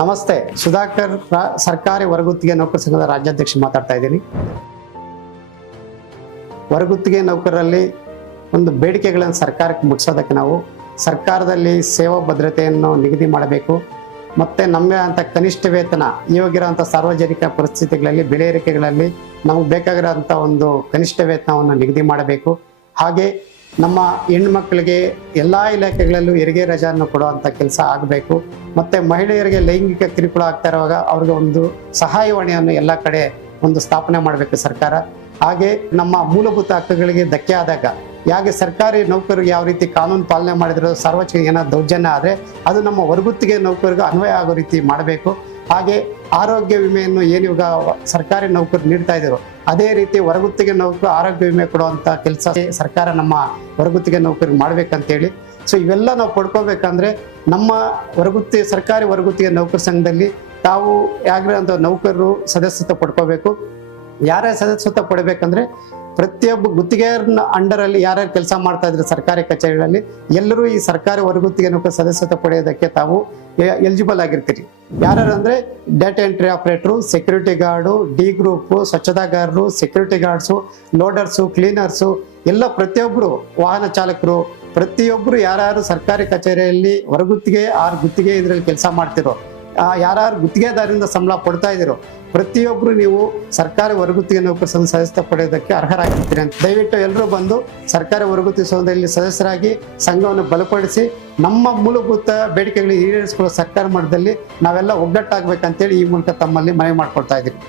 ನಮಸ್ತೆ, ಸುಧಾಕರ್ ಸರ್ಕಾರಿ ಹೊರಗುತ್ತಿಗೆ ನೌಕರ ಸಂಘದ ರಾಜ್ಯಾಧ್ಯಕ್ಷ ಮಾತಾಡ್ತಾ ಇದ್ದೀನಿ. ಹೊರಗುತ್ತಿಗೆ ನೌಕರರಲ್ಲಿ ಒಂದು ಬೇಡಿಕೆಗಳನ್ನು ಸರ್ಕಾರಕ್ಕೆ ಮುಟ್ಟಿಸೋದಕ್ಕೆ ನಾವು ಸರ್ಕಾರದಲ್ಲಿ ಸೇವಾ ಭದ್ರತೆಯನ್ನು ನಿಗದಿ ಮಾಡಬೇಕು. ಮತ್ತು ನಮ್ಮ ಅಂತ ಕನಿಷ್ಠ ವೇತನ ಇವಾಗಿರೋಂಥ ಸಾರ್ವಜನಿಕ ಪರಿಸ್ಥಿತಿಗಳಲ್ಲಿ, ಬೆಲೆ ಏರಿಕೆಗಳಲ್ಲಿ ನಮಗೆ ಬೇಕಾಗಿರೋಂಥ ಒಂದು ಕನಿಷ್ಠ ವೇತನವನ್ನು ನಿಗದಿ ಮಾಡಬೇಕು. ಹಾಗೆ ನಮ್ಮ ಹೆಣ್ಮಕ್ಳಿಗೆ ಎಲ್ಲ ಇಲಾಖೆಗಳಲ್ಲೂ ಹೆರಿಗೆ ರಜಾನ ಕೊಡುವಂಥ ಕೆಲಸ ಆಗಬೇಕು. ಮತ್ತು ಮಹಿಳೆಯರಿಗೆ ಲೈಂಗಿಕ ಕಿರುಕುಳ ಆಗ್ತಾ ಇರುವಾಗ ಅವ್ರಿಗೆ ಒಂದು ಸಹಾಯವಾಣಿಯನ್ನು ಎಲ್ಲ ಕಡೆ ಒಂದು ಸ್ಥಾಪನೆ ಮಾಡಬೇಕು ಸರ್ಕಾರ. ಹಾಗೆ ನಮ್ಮ ಮೂಲಭೂತ ಹಕ್ಕುಗಳಿಗೆ ಧಕ್ಕೆ ಆದಾಗ ಯಾಕೆ ಸರ್ಕಾರಿ ನೌಕರರಿಗೆ ಯಾವ ರೀತಿ ಕಾನೂನು ಪಾಲನೆ ಮಾಡಿದ್ರು, ಸಾರ್ವಜನಿಕ ಏನಾದ್ರು ದೌರ್ಜನ್ಯ ಆದರೆ ಅದು ನಮ್ಮ ಹೊರಗುತ್ತಿಗೆ ನೌಕರಿಗೆ ಅನ್ವಯ ಆಗೋ ರೀತಿ ಮಾಡಬೇಕು. ಹಾಗೆ ಆರೋಗ್ಯ ವಿಮೆಯನ್ನು ಏನು ಇವಾಗ ಸರ್ಕಾರಿ ನೌಕರು ನೀಡ್ತಾ ಇದ್ರು ಅದೇ ರೀತಿ ಹೊರಗುತ್ತಿಗೆ ನೌಕರು ಆರೋಗ್ಯ ವಿಮೆ ಕೊಡುವಂತ ಕೆಲಸ ಸರ್ಕಾರ ನಮ್ಮ ಹೊರಗುತ್ತಿಗೆ ನೌಕರಿ ಮಾಡ್ಬೇಕಂತ ಹೇಳಿ. ಸೊ ಇವೆಲ್ಲ ನಾವು ಪಡ್ಕೋಬೇಕಂದ್ರೆ ನಮ್ಮ ಹೊರಗುತ್ತಿಗೆ ಸರ್ಕಾರಿ ಹೊರಗುತ್ತಿಗೆ ನೌಕರ ಸಂಘದಲ್ಲಿ ತಾವು ಆಗಿರೋಂಥ ನೌಕರರು ಸದಸ್ಯತ್ವ ಪಡ್ಕೋಬೇಕು. ಯಾರ್ಯಾರು ಸದಸ್ಯತ್ವ ಪಡಬೇಕಂದ್ರೆ ಪ್ರತಿಯೊಬ್ಬ ಗುತ್ತಿಗೆಯರ ಅಂಡರ್ ಅಲ್ಲಿ ಯಾರ್ಯಾರು ಕೆಲಸ ಮಾಡ್ತಾ ಇದ್ರು ಸರ್ಕಾರಿ ಕಚೇರಿಗಳಲ್ಲಿ, ಎಲ್ಲರೂ ಈ ಸರ್ಕಾರಿ ಹೊರಗುತ್ತಿಗೆ ನೌಕರ ಸದಸ್ಯತ್ವ ಪಡೆಯೋದಕ್ಕೆ ತಾವು ಎಲಿಜಿಬಲ್ ಆಗಿರ್ತೀರಿ. ಯಾರ್ಯಾರು ಅಂದ್ರೆ data entry operator security guard D group ಸ್ವಚ್ಛತಾಗಾರರು security guards loaders cleaners ಎಲ್ಲ ಪ್ರತಿಯೊಬ್ಬರು ವಾಹನ ಚಾಲಕರು ಪ್ರತಿಯೊಬ್ಬರು ಯಾರ್ಯಾರು ಸರ್ಕಾರಿ ಕಚೇರಿಯಲ್ಲಿ ಹೊರಗುತ್ತಿಗೆ ಆರು ಗುತ್ತಿಗೆ ಇದರಲ್ಲಿ ಕೆಲಸ ಮಾಡ್ತಿರೋ ಯಾರ್ಯಾರು ಗುತ್ತಿಗೆದಾರರಿಂದ ಸಂಬಳ ಕೊಡ್ತಾ ಇದ್ದೀರೋ ಪ್ರತಿಯೊಬ್ಬರು ನೀವು ಸರ್ಕಾರಿ ಹೊರಗುತ್ತಿಗೆ ನೌಕರ ಸದಸ್ಯ ಪಡೆಯೋದಕ್ಕೆ ಅರ್ಹರಾಗಿರ್ತೀರಿ ಅಂತ. ದಯವಿಟ್ಟು ಎಲ್ಲರೂ ಬಂದು ಸರ್ಕಾರಿ ಹೊರಗುತ್ತಿಗೆ ಸಂಘದಲ್ಲಿ ಸದಸ್ಯರಾಗಿ ಸಂಘವನ್ನು ಬಲಪಡಿಸಿ ನಮ್ಮ ಮೂಲಭೂತ ಬೇಡಿಕೆಗಳಿಗೆ ಈಡೇರಿಸಿಕೊಳ್ಳೋ ಸರ್ಕಾರ ಮಟ್ಟದಲ್ಲಿ ನಾವೆಲ್ಲ ಒಗ್ಗಟ್ಟಾಗಬೇಕಂತೇಳಿ ಈ ಮೂಲಕ ತಮ್ಮಲ್ಲಿ ಮನವಿ ಮಾಡ್ಕೊಳ್ತಾ ಇದ್ದೀವಿ.